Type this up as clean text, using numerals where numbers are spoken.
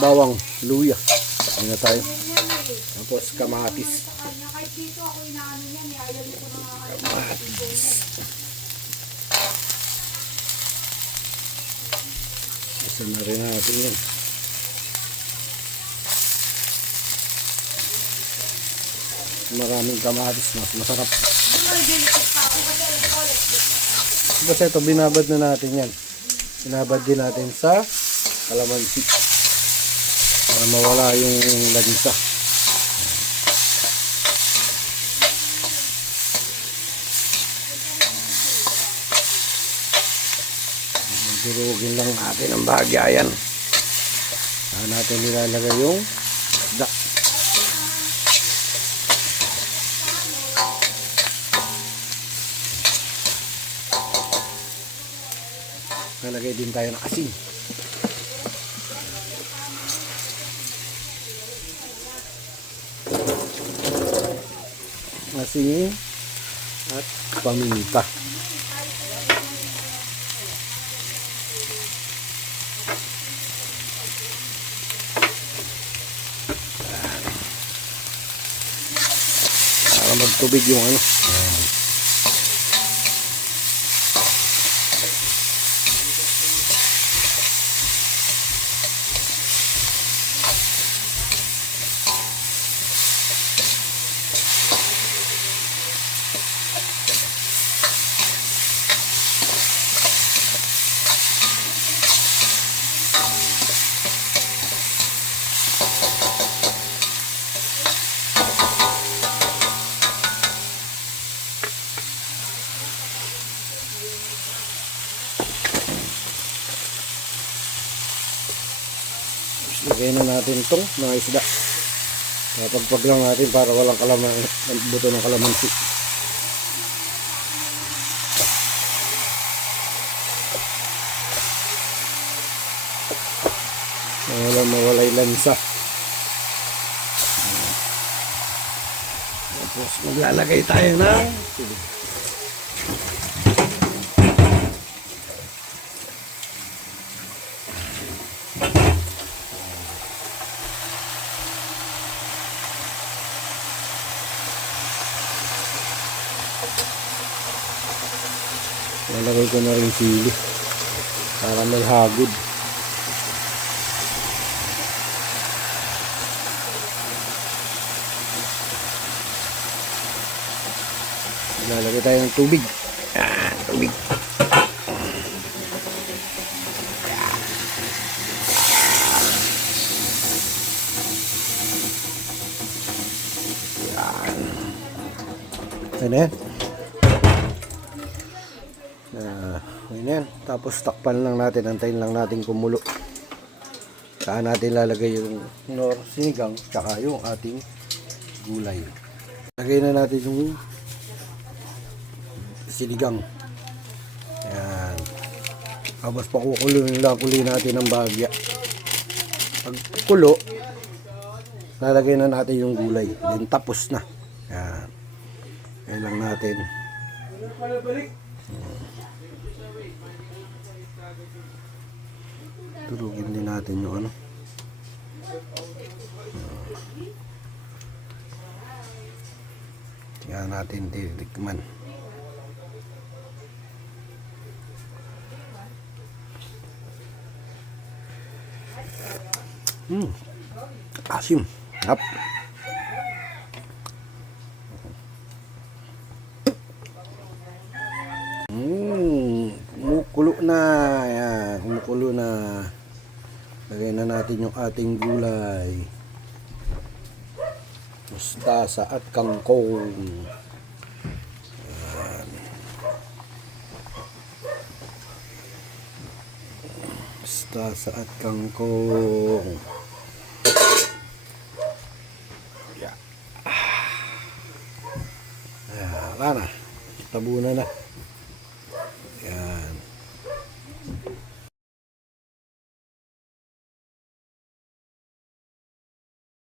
bawang, luya. Ayan na tayo. Tapos kamatis. Kamatis. Isa na rin natin yan. Maraming kamatis, mas masarap. Basta ito, binabad na natin yan. Binabad din natin sa kalamansi para mawala yung lansa. Durugin lang natin ang bahagya yan. Saan natin nilalagay yung isda. Nalagay din tayo ng asin. Asin at paminta. Para magtubig yung ano. Lagay na natin itong mga isda. Napagpag lang natin para walang buto ng kalamansi. Mawalay lansa. Tapos maglalagay tayo ng tubig. Nalagay ko na rin sili para may hagod. Lalagay tayo ng tubig. Tubig. Yan. Ayan. Ayan. Tapos takpan lang natin, antayin lang natin kumulo. Saan natin lalagay yung sinigang tsaka yung ating gulay. Lagay na natin yung sinigang. Ayan. Tapos pakukuloyin lang natin ang bahagya. Pag kulo, lalagay na natin yung gulay. Then tapos na. Ayan. Ayan lang natin. Turugin din natin yung ano. Tingnan natin titikman. Asim. Yap. Kumukulo na. Ayan, kumukulo na. Lagay na natin yung ating gulay. Mustasa at kangkong. Ayan. Mustasa at kangkong. Yeah. Ayan, wala na. Tabunan na.